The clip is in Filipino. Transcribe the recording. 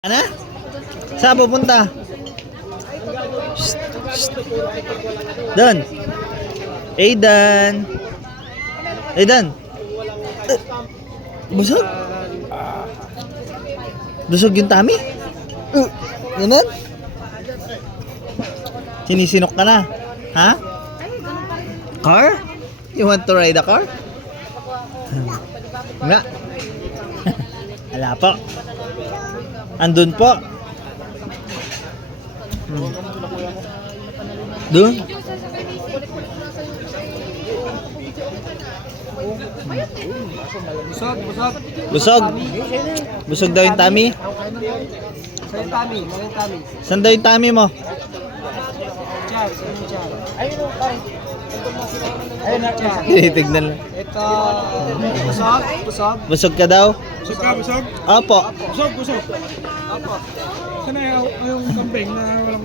Ano? Saan pupunta? Shh, shh. Doon. Aidan. Aidan. Busog? Busog yung tummy? Ganun? Sinisinok ka na? Ha? Car? You want to ride a car? Nga. Wala po. Andun po. Doon? Busog, busog. Busog. Busog daw yung tummy. Sa'yo tummy, sa'yo tummy. Saan daw yung tummy mo? Diyan, sa'yo diyan. Ayun o, kay. Ayun na diyan. Tinitignan lang. Ito, busog, busog. Busog ka daw? Busog ka, busog? Opo. Busog, busog. Opo. Saan na yung kambing na walang